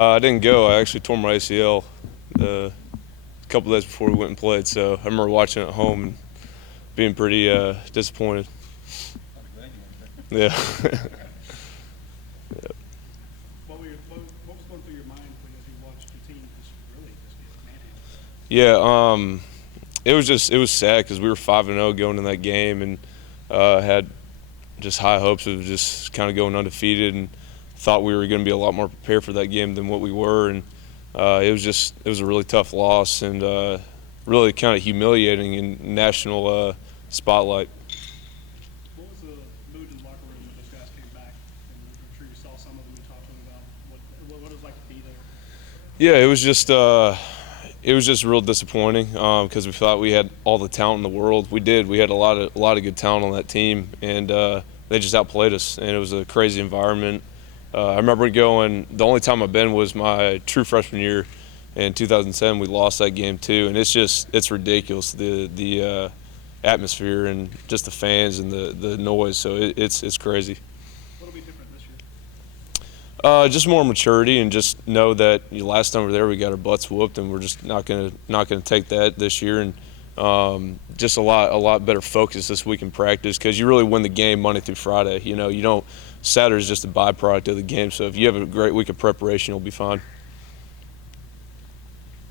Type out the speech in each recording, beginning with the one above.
I didn't go. I actually tore my ACL a couple days before we went and played. So I remember watching it at home and being pretty disappointed. Yeah. What was going through your mind as you watched your team just really just get manhandled? Yeah. It was sad because we were 5-0 going in that game and had just high hopes of just kind of going undefeated and thought we were going to be a lot more prepared for that game than what we were. And it was a really tough loss and really kind of humiliating in national spotlight. What was the mood in the locker room when those guys came back? And I'm sure you saw some of them. You talked to them about what it was like to be there. Yeah, it was just real disappointing because we thought we had all the talent in the world. We did. We had a lot of good talent on that team, and they just outplayed us. And it was a crazy environment. I remember going. The only time I've been was my true freshman year in 2007. We lost that game too, and it's ridiculous the atmosphere and just the fans and the noise. So it's crazy. What'll be different this year? Just more maturity and just know that last time we were there we got our butts whooped and we're just not gonna take that this year, and just a lot better focus this week in practice because you really win the game Monday through Friday. You don't. Saturday's just a byproduct of the game. So if you have a great week of preparation, you'll be fine.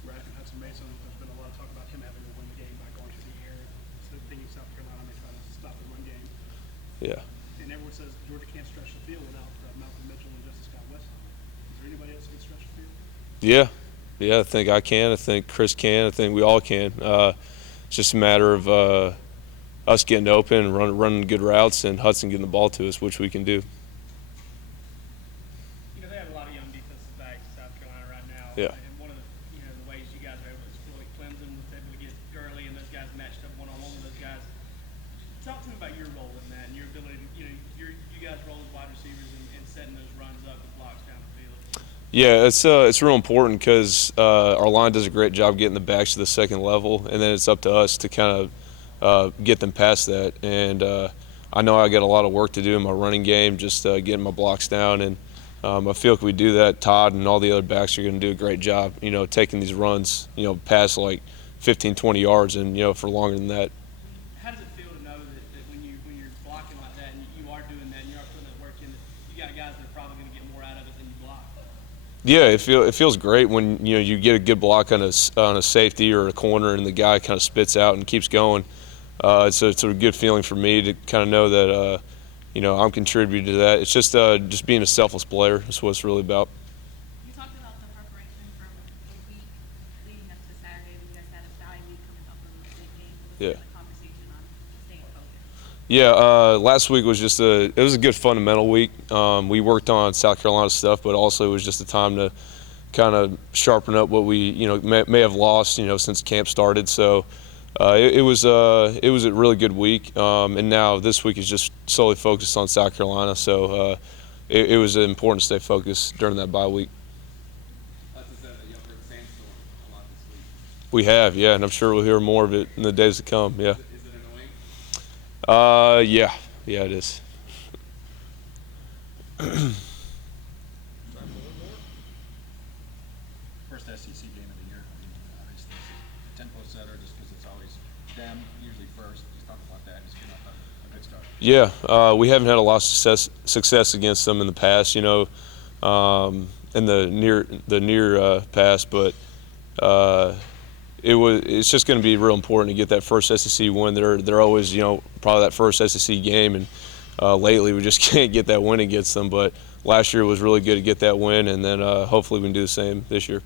That's amazing. There's been a lot of talk about him having to win the game by going through the air. Instead of thinking South Carolina may try to stop the run game. Yeah. And everyone says Georgia can't stretch the field without Malcolm Mitchell and Justice Scott Weston. Is there anybody else who can stretch the field? Yeah. I think I can. I think Chris can. I think we all can. It's just a matter of us getting open and running good routes and Hudson getting the ball to us, which we can do. They have a lot of young defensive backs in South Carolina right now. Yeah. And one of the ways you guys are able to exploit Clemson was able to get Gurley and those guys matched up one-on-one with those guys. Talk to me about your role in that and your ability to, you guys roll as wide receivers and setting those runs up with blocks down the field. Yeah, it's real important because our line does a great job getting the backs to the second level, and then it's up to us to kind of get them past that. And I know I got a lot of work to do in my running game, just getting my blocks down. And I feel like we do that. Todd and all the other backs are going to do a great job, taking these runs, past like 15, 20 yards and, for longer than that. How does it feel to know that when you're blocking like that and you are doing that and you are putting that work in, that you got guys that are probably going to get more out of it than you block? Yeah, it feels great when you get a good block on a safety or a corner and the guy kind of spits out and keeps going. It's a good feeling for me to kind of know that I'm contributing to that. It's just being a selfless player. That's what it's really about. You talked about the preparation from the week leading up to Saturday. You guys had a bye week coming up from the big game. Yeah. The conversation on staying focused. Yeah, last week was it was a good fundamental week. We worked on South Carolina stuff, but also it was just a time to kind of sharpen up what we may have lost since camp started. So it was a really good week, and now this week is just solely focused on South Carolina. So it was important to stay focused during that bye week. We have, yeah, and I'm sure we'll hear more of it in the days to come. Yeah. Is it annoying? Yeah, it is. First SEC game of the year. I mean, obviously, it's a tempo setter just because it's always them usually first. Just talk about that. Just getting off a good start. Yeah, we haven't had a lot of success against them in the past, in the near past, but it's just going to be real important to get that first SEC win. They're always probably that first SEC game, and lately we just can't get that win against them. But last year was really good to get that win, and then hopefully we can do the same this year.